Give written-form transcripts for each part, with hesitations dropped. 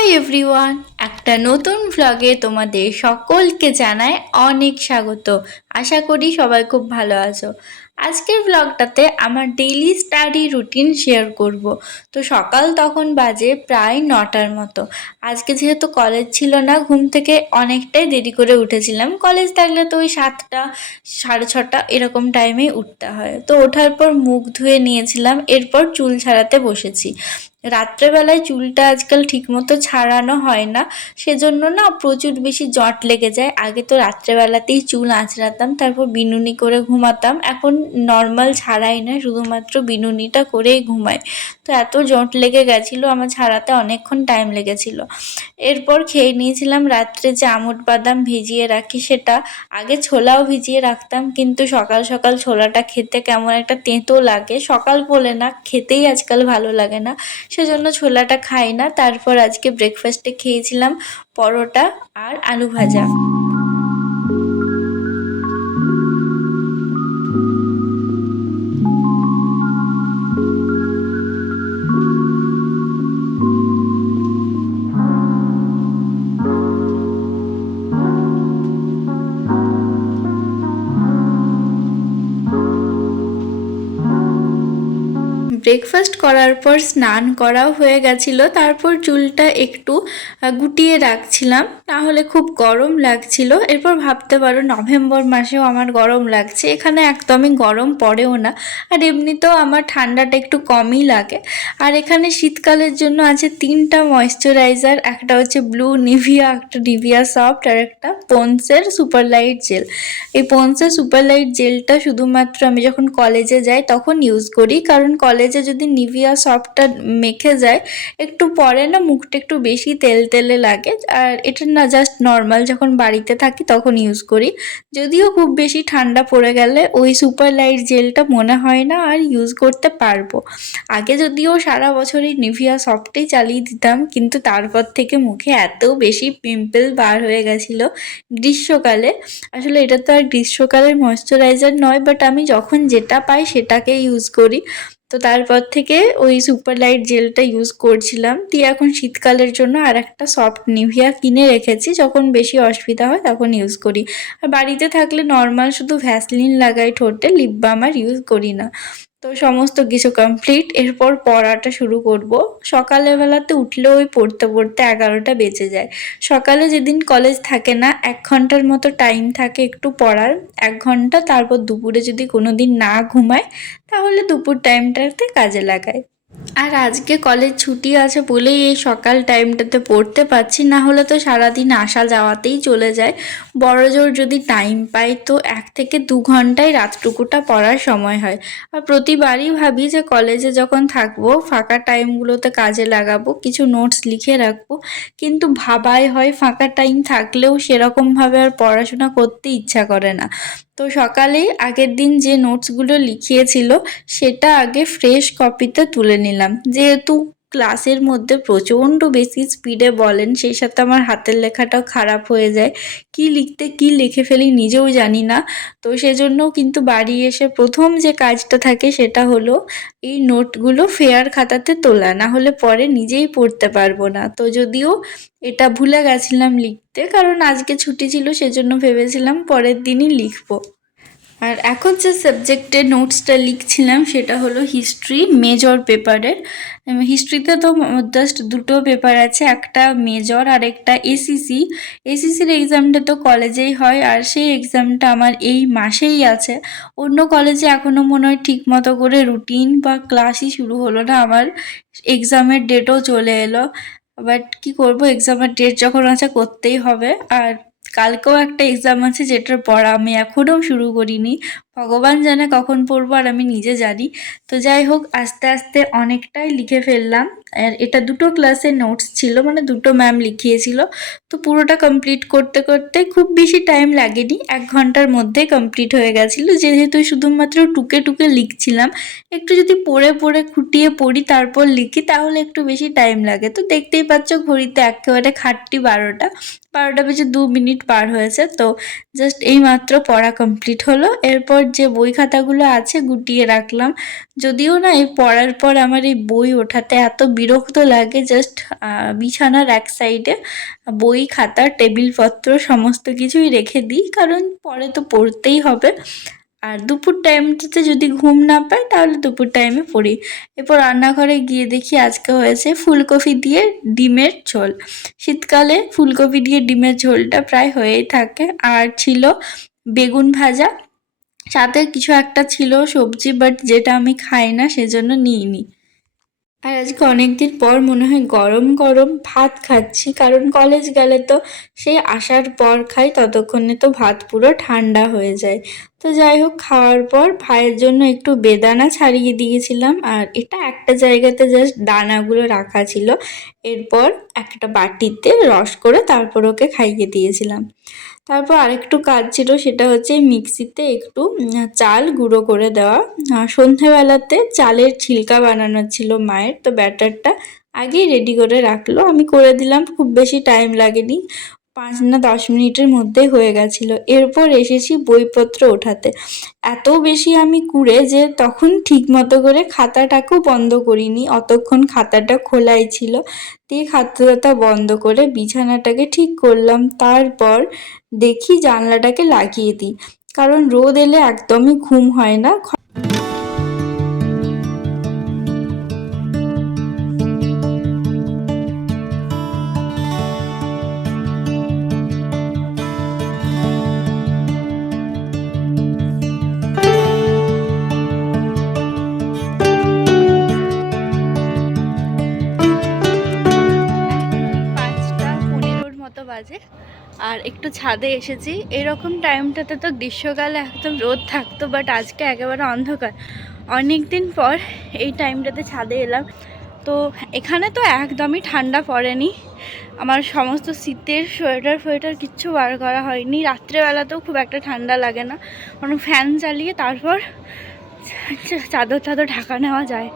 Hi everyone, একটা নতুন ভ্লগে তোমাদের সকলকে জানাই অনেক স্বাগত। আশা করি সবাই খুব ভালো আছো। আজকের ভ্লগটাতে আমার ডেইলি স্টাডি রুটিন শেয়ার করব। তো সকাল তখন বাজে প্রায় 9টার মতো। আজকে যেহেতু কলেজ ছিল না, ঘুম থেকে অনেকটাই দেরি করে উঠেছিলাম। কলেজ থাকলে তো ওই 7টা 6:30 এরকম টাইমেই উঠতে হয়। তো ওঠার পর মুখ ধুয়ে নিয়েছিলাম, এরপর চুল ছাড়াতে বসেছি। রাত্রেবেলায় চুলটা আজকাল ঠিকমতো ছাড়ানো হয় না, সেজন্য না প্রচুর বেশি জট লেগে যায়। আগে তো রাত্রেবেলাতেই চুল আঁচড়াতাম, তারপর বিনুনি করে ঘুমাতাম। এখন নর্মাল ছাড়াই না, শুধুমাত্র বিনুনিটা করেই ঘুমাই। তো এত জট লেগে গেছিলো, আমার ছাড়াতে অনেকক্ষণ টাইম লেগেছিলো। এরপর খেয়ে নিয়েছিলাম রাত্রে যে আমুড বাদাম ভিজিয়ে রাখি সেটা। আগে ছোলাও ভিজিয়ে রাখতাম, কিন্তু সকাল সকাল ছোলাটা খেতে কেমন একটা তেঁতো লাগে, সকাল বলে না, খেতেই আজকাল ভালো লাগে না, সেজন্য ছোলাটা খাই না। তারপর আজকে ব্রেকফাস্টে খেয়েছিলাম পরোটা আর আলু ভাজা। ব্রেকফাস্ট করার পর স্নান করাও হয়ে গেছিলো। তারপর চুলটা একটু গুটিয়ে রাখছিলাম, নাহলে খুব গরম লাগছিল। এরপর ভাবতে পারো নভেম্বর মাসেও আমার গরম লাগছে, এখানে একদমই গরম পড়েও না। আর এমনিতেও আমার ঠান্ডাটা একটু কমই লাগে। আর এখানে শীতকালের জন্য আছে 3টা ময়েশ্চারাইজার, একটা হচ্ছে ব্লু নিভিয়া, একটা নিভিয়া সফট, আর একটা পন্সের সুপার লাইট জেল। এই পন্সের সুপার লাইট জেলটা শুধুমাত্র আমি যখন কলেজে যাই তখন ইউজ করি, কারণ কলেজে যদি নিভিয়া সফটটা মেখে যায় একটু পরে না মুখটা একটু বেশি তেল তেলে লাগে। আর এটা না জাস্ট নর্মাল যখন বাড়িতে থাকি তখন ইউজ করি। যদিও খুব বেশি ঠান্ডা পড়ে গেলে ওই সুপার লাইট জেলটা মনে হয় না আর ইউজ করতে পারবো। আগে যদিও সারা বছরই নিভিয়া সফটই চালিয়ে দিতাম, কিন্তু তারপর থেকে মুখে এত বেশি পিম্পল বার হয়ে গেছিলো গ্রীষ্মকালে। আসলে এটা তো আর গ্রীষ্মকালের ময়েশ্চারাইজার নয়, বাট আমি যখন যেটা পাই সেটাকে ইউজ করি। তো তারপর থেকে ওই সুপার লাইট জেলটা ইউজ করছিলাম, দিয়ে এখন শীতকালের জন্য আর একটা সফট নিভিয়া কিনে রেখেছি, যখন বেশি অসুবিধা হয় তখন ইউজ করি। আর বাড়িতে থাকলে নর্মাল শুধু ভ্যাসলিন লাগাই ঠোঁটে, লিপ বাম আর ইউজ করি না। তো সমস্ত কিছু কমপ্লিট, এরপর পড়াটা শুরু করব। সকালের বেলাতে উঠলে ওই পড়তে পড়তে 11টা বেজে যায়। সকালে যেদিন কলেজ থাকে না 1 ঘন্টার মতো টাইম থাকে একটু পড়ার, 1 ঘন্টা। তারপর দুপুরে যদি কোনো দিন না ঘুমায় তাহলে দুপুর টাইমটাতে কাজে লাগায়। আর আজকে কলেজ ছুটি আছে বলেই এই সকাল টাইমটাতে পড়তে পারছি, না হলে তো সারাদিন আসা যাওয়াতেই চলে যায়। বড়জোর যদি টাইম পাই তো 1 থেকে 2 ঘন্টায় রাতটুকুটা পড়ার সময় হয়। আর প্রতিবারই ভাবি যে কলেজে যখন থাকবো ফাঁকা টাইমগুলোতে কাজে লাগাবো, কিছু নোটস লিখে রাখবো, কিন্তু ভাবাই হয় ফাঁকা টাইম থাকলেও সেরকমভাবে আর পড়াশোনা করতে ইচ্ছা করে না। তো সকালেই আগের দিন যে নোটসগুলো লিখিয়েছিল সেটা আগে ফ্রেশ কপিতে তুলে নিলাম, যেহেতু ক্লাসের মধ্যে প্রচণ্ড বেশি স্পিডে বলেন, সেই সাথে আমার হাতের লেখাটাও খারাপ হয়ে যায়, কি লিখতে কি লিখে ফেলি নিজেও জানি না। তো সেজন্য কিন্তু বাড়ি এসে প্রথম যে কাজটা থাকে সেটা হলো এই নোটগুলো ফেয়ার খাতাতে তোলা, না হলে পরে নিজেই পড়তে পারবো না। তো যদিও এটা ভুলে গেছিলাম লিখতে, কারণ আজকে ছুটি ছিল, সেজন্য ভেবেছিলাম পরের দিনই লিখবো। আর এখন যে সাবজেক্টের নোটসটা লিখছিলাম সেটা হলো হিস্ট্রি মেজর পেপারের। হিস্ট্রিতে তো জাস্ট 2টো পেপার আছে, একটা মেজর আর একটা এসিসি। এসিসির এক্সামটা তো কলেজেই হয়, আর সেই এক্সামটা আমার এই মাসেই আছে। অন্য কলেজে এখনও মনে হয় ঠিক মতো করে রুটিন বা ক্লাসই শুরু হলো না, আমার এক্সামের ডেটও চলে এলো। বাট কি করব, এক্সামের ডেট যখন আছে করতেই হবে। আর কালকেও একটা এক্সাম আছে যেটার পড়া আমি এখনও শুরু করিনি, ভগবান জানে কখন পড়বো আর আমি নিজে জানি। তো যাই হোক, আস্তে আস্তে অনেকটাই লিখে ফেললাম। আর এটা 2টো ক্লাসের নোটস ছিল, মানে 2টো ম্যাম লিখিয়েছিল। তো পুরোটা কমপ্লিট করতে করতে খুব বেশি টাইম লাগেনি, 1 ঘন্টার মধ্যে কমপ্লিট হয়ে গেছিলো। যেহেতু শুধুমাত্র টুকে টুকে লিখছিলাম, একটু যদি পড়ে পড়ে খুঁটিয়ে পড়ি তারপর লিখি তাহলে একটু বেশি টাইম লাগে। তো দেখতেই পাচ্ছ ঘড়িতে একেবারে খাটটি 12টা বেজে 2 মিনিট পার হয়েছে। তো জাস্ট এই মাত্র পড়া কমপ্লিট হলো। এরপর যে বই খাতাগুলো আছে গুটিয়ে রাখলাম। যদিও না এই পড়ার পর আমার এই বই ওঠাতে এত বিরক্ত লাগে, জাস্ট বিছানার এক সাইডে বই খাতা টেবিলপত্র সমস্ত কিছুই রেখে দিই, কারণ পরে তো পড়তেই হবে। আর দুপুর টাইমটাতে যদি ঘুম না পাই তাহলে দুপুর টাইমে পড়ি। এরপর রান্নাঘরে গিয়ে দেখি আজকে হয়েছে ফুলকপি দিয়ে ডিমের ঝোল। শীতকালে ফুলকপি দিয়ে ডিমের ঝোলটা প্রায় হয়েই থাকে। আর ছিল বেগুন ভাজা, সাথে কিছু একটা ছিল সবজি, বাট যেটা আমি খাই না সেজন্য নিইনি। আর আজকে অনেকদিন পর মনে হয় গরম গরম ভাত খাচ্ছি, কারণ কলেজ গেলে তো সেই আসার পর খাই, ততক্ষণে তো ভাত পুরো ঠান্ডা হয়ে যায়। তো যাই হোক, খাওয়ার পর ভাইয়ের জন্য একটু বেদানা ছাড়িয়ে দিয়েছিলাম, আর এটা একটা জায়গাতে জাস্ট দানাগুলো রাখা ছিল। এরপর একটা বাটিতে রস করে তারপর ওকে খাইয়ে দিয়েছিলাম। তারপর আরেকটু কাজ ছিল, সেটা হচ্ছে মিক্সিতে একটু চাল গুঁড়ো করে দেওয়া। সন্ধেবেলাতে চালের ছিলকা বানানো ছিল মায়ের, তো ব্যাটারটা আগেই রেডি করে রাখলো, আমি করে দিলাম। খুব বেশি টাইম লাগেনি, 5 না 10 মিনিটের মধ্যে হয়ে গেছিলো। এরপর এসেছি বইপত্র ওঠাতে। এত বেশি আমি কুড়ে যে তখন ঠিক মতো করে খাতাটাকেও বন্ধ করিনি, অতক্ষণ খাতাটা খোলাই ছিল। দিয়ে খাতাটা বন্ধ করে বিছানাটাকে ঠিক করলাম। তারপর দেখি জানলাটাকে লাগিয়ে দিই, কারণ রোদ এলে একদমই ঘুম হয় না। 5:15 মতো বাজে, আর একটু ছাদে এসেছি। এরকম টাইমটাতে তো গ্রীষ্মকালে একদম রোদ থাকতো, বাট আজকে একেবারে অন্ধকার। অনেক দিন পর এই টাইমটাতে ছাদে এলাম। তো এখানে তো একদমই ঠান্ডা পড়েনি, আমার সমস্ত শীতের সোয়েটার কিচ্ছু বার করা হয়নি। রাত্রেবেলাতেও খুব একটা ঠান্ডা লাগে না, কারণ ফ্যান চালিয়ে তারপর চাদর ঢাকা নেওয়া যায়।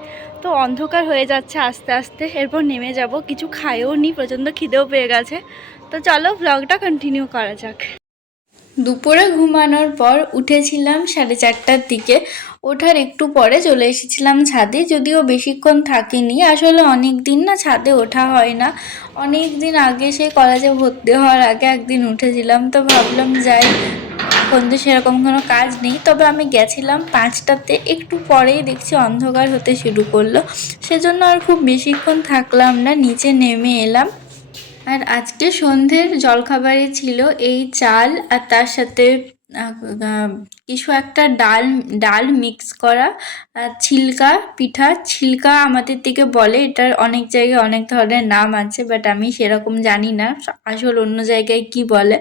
তো অন্ধকার হয়ে যাচ্ছে আস্তে আস্তে, এরপর নেমে যাব। কিছু খাইও নি, প্রচণ্ড খিদেও পেয়ে গেছে। তো চলো ব্লগটা কন্টিনিউ করা যাক। দুপুরে ঘুমানোর পর উঠেছিলাম 4:30টার দিকে। ওঠার একটু পরে চলে এসেছিলাম ছাদে, যদিও বেশিক্ষণ থাকিনি। আসলে অনেক দিন না ছাদে ওঠা হয় না। অনেক দিন আগে সেই কলেজে ভর্তি হওয়ার আগে একদিন উঠেছিলাম, তো ভাবলাম যাই, এখন তো সেরকম কোনো কাজ নেই। তবে আমি গেছিলাম 5টাতে, একটু পরেই দেখছি অন্ধকার হতে শুরু করলো। সেজন্য আর খুব বেশিক্ষণ থাকলাম না, নিচে নেমে এলাম। আর আজকে সন্ধ্যের জলখাবারে ছিল এই চাল, আর তার সাথে কিছু একটা ডাল ডাল মিক্স করা ছিলকা পিঠা। ছিলকা আমাদের দিকে বলে, এটার অনেক জায়গায় অনেক ধরনের নাম আছে, বাট আমি সেরকম জানি না আসল অন্য জায়গায় কি বলে।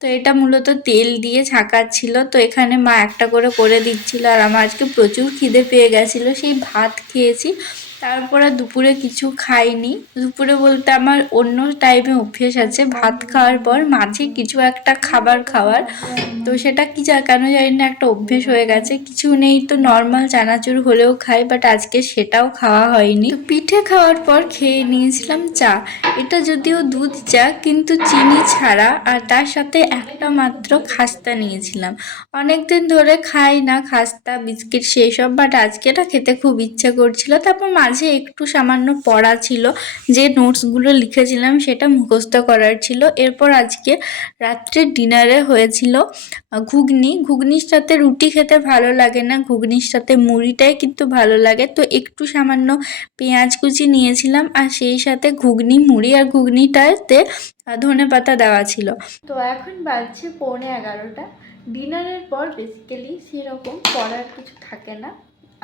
তো এটা মূলত তেল দিয়ে ছাকাচ্ছিল, তো এখানে মা একটা করে করে দিচ্ছিল। আর আমার আজকে প্রচুর খিদে পেয়ে গেছিলো, সেই ভাত খেয়েছি। তারপরে দুপুরে কিছু খাইনি। দুপুরে বলতে আমার অন্য টাইমে অভ্যেস আছে ভাত খাওয়ার পর মাঝে কিছু একটা খাবার খাওয়ার, তো সেটা কি কেন জানি না একটা অভ্যেস হয়ে গেছে। কিছু নেই তো নর্মাল চানাচুর হলেও খাই, বাট আজকে সেটাও খাওয়া হয়নি। তো পিঠে খাওয়ার পর খেয়ে নিয়েছিলাম চা। এটা যদিও দুধ চা, কিন্তু চিনি ছাড়া, আর তার সাথে একটা মাত্র খাস্তা নিয়েছিলাম। অনেকদিন ধরে খাই না খাস্তা বিস্কিট সেই সব, বাট আজকে এটা খেতে খুব ইচ্ছে করছিল। তারপর মাঝে একটু সামান্য পড়া ছিল, যে নোটসগুলো লিখেছিলাম সেটা মুখস্থ করার ছিল। এরপর আজকে রাত্রে ডিনারে হয়েছিল ঘুগনির সাথে রুটি খেতে ভালো লাগে না, ঘুগনির সাথে মুড়িটাই কিন্তু ভালো লাগে। তো একটু সামান্য পেঁয়াজ কুচি নিয়েছিলাম, আর সেই সাথে ঘুগনি মুড়ি, আর ঘুগনিটাতে ধনেপাতা দেওয়া ছিল। তো এখন বাজছে 11:15। ডিনারের পর বেসিক্যালি সেরকম পড়ার কিছু থাকে না।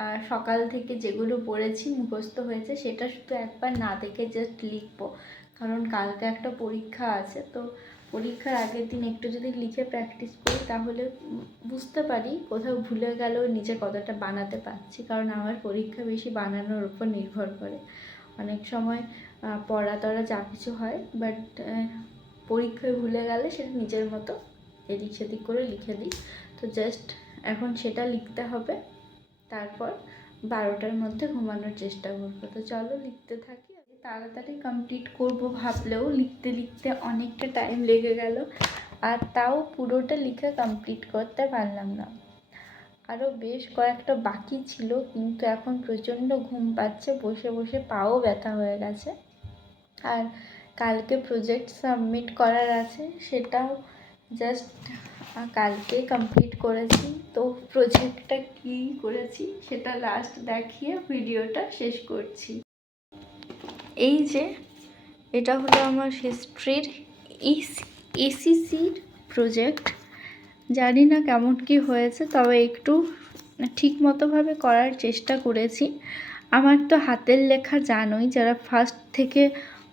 আর সকাল থেকে যেগুলো পড়েছি মুখস্থ হয়েছে সেটা শুধু একবার না দেখে জাস্ট লিখবো, কারণ কালকে একটা পরীক্ষা আছে। তো পরীক্ষার আগের দিন একটু যদি লিখে প্র্যাকটিস করি তাহলে বুঝতে পারি কোথাও ভুলে গেলেও নিজে কতটা বানাতে পারছি, কারণ আমার পরীক্ষা বেশি বানানোর উপর নির্ভর করে। অনেক সময় পড়া টড়া যা কিছু হয়, বাট পরীক্ষায় ভুলে গেলে সেটা নিজের মতো এদিক সেদিক করে লিখে দিই। তো জাস্ট এখন সেটা লিখতে হবে, তারপর 12টার মধ্যে ঘুমানোর চেষ্টা করবো। তো চলো লিখতে থাকি। তাড়াতাড়ি কমপ্লিট করব ভাবলেও লিখতে লিখতে অনেকটা টাইম লেগে গেল, আর তাও পুরোটা লিখে কমপ্লিট করতে পারলাম না। আরও বেশ কয়েকটা বাকি ছিল, কিন্তু এখন প্রচণ্ড ঘুম পাচ্ছে, বসে বসে পাও ব্যথা হয়ে গেছে। আর কালকে প্রজেক্ট সাবমিট করার আছে, সেটাও জাস্ট কালকে কমপ্লিট করেছি। তো প্রজেক্টটা কী করেছি সেটা লাস্ট দেখিয়ে ভিডিওটা শেষ করছি। এই যে এটা হলো আমার হিস্ট্রির এসিসির প্রজেক্ট। জানি না কেমন কি হয়েছে, তবে একটু ঠিক মতোভাবে করার চেষ্টা করেছি। আমার তো হাতের লেখা জানোই, যারা ফার্স্ট থেকে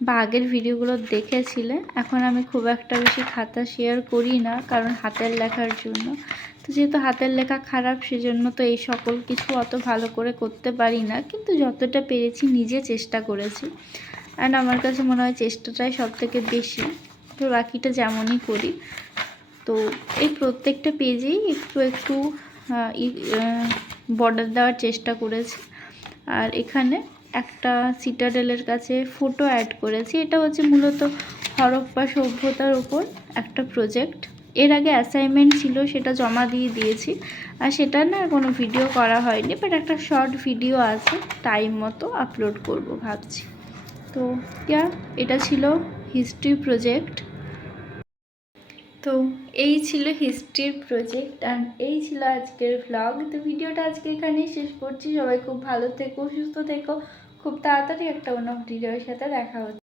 বা আগের ভিডিওগুলো দেখেছিলে। এখন আমি খুব একটা বেশি খাতা শেয়ার করি না, কারণ হাতের লেখার জন্য। তো যেহেতু হাতের লেখা খারাপ, সেজন্য তো এই সকল কিছু অত ভালো করে করতে পারি না, কিন্তু যতটা পেরেছি নিজে চেষ্টা করেছি। অ্যান্ড আমার কাছে মনে হয় চেষ্টাটাই সব থেকে বেশি, তো বাকিটা যেমনই করি। তো এই প্রত্যেকটা পেজেই একটু একটু বর্ডার দেওয়ার চেষ্টা করেছি। আর এখানে একটা সিটাডেলের কাছে ফটো অ্যাড করেছি। এটা হচ্ছে মূলত হরপ্পা সভ্যতার উপর একটা প্রজেক্ট। এর আগে অ্যাসাইনমেন্ট ছিল, সেটা জমা দিয়ে দিয়েছি। আর সেটা না কোনো ভিডিও করা হয়নি, বাট একটা শর্ট ভিডিও আছে, টাইম মতো আপলোড করব ভাবছি। তো এটা ছিল হিস্ট্রি প্রজেক্ট। তো এই ছিল হিস্ট্রির প্রজেক্ট, অ্যান্ড এই ছিল আজকের ভ্লগ। তো ভিডিওটা আজকে এখানেই শেষ করছি। সবাই খুব ভালো থেকো, সুস্থ থেকো। খুব তাড়াতাড়ি একটা অন্য ভিডিওর সাথে দেখা হচ্ছে।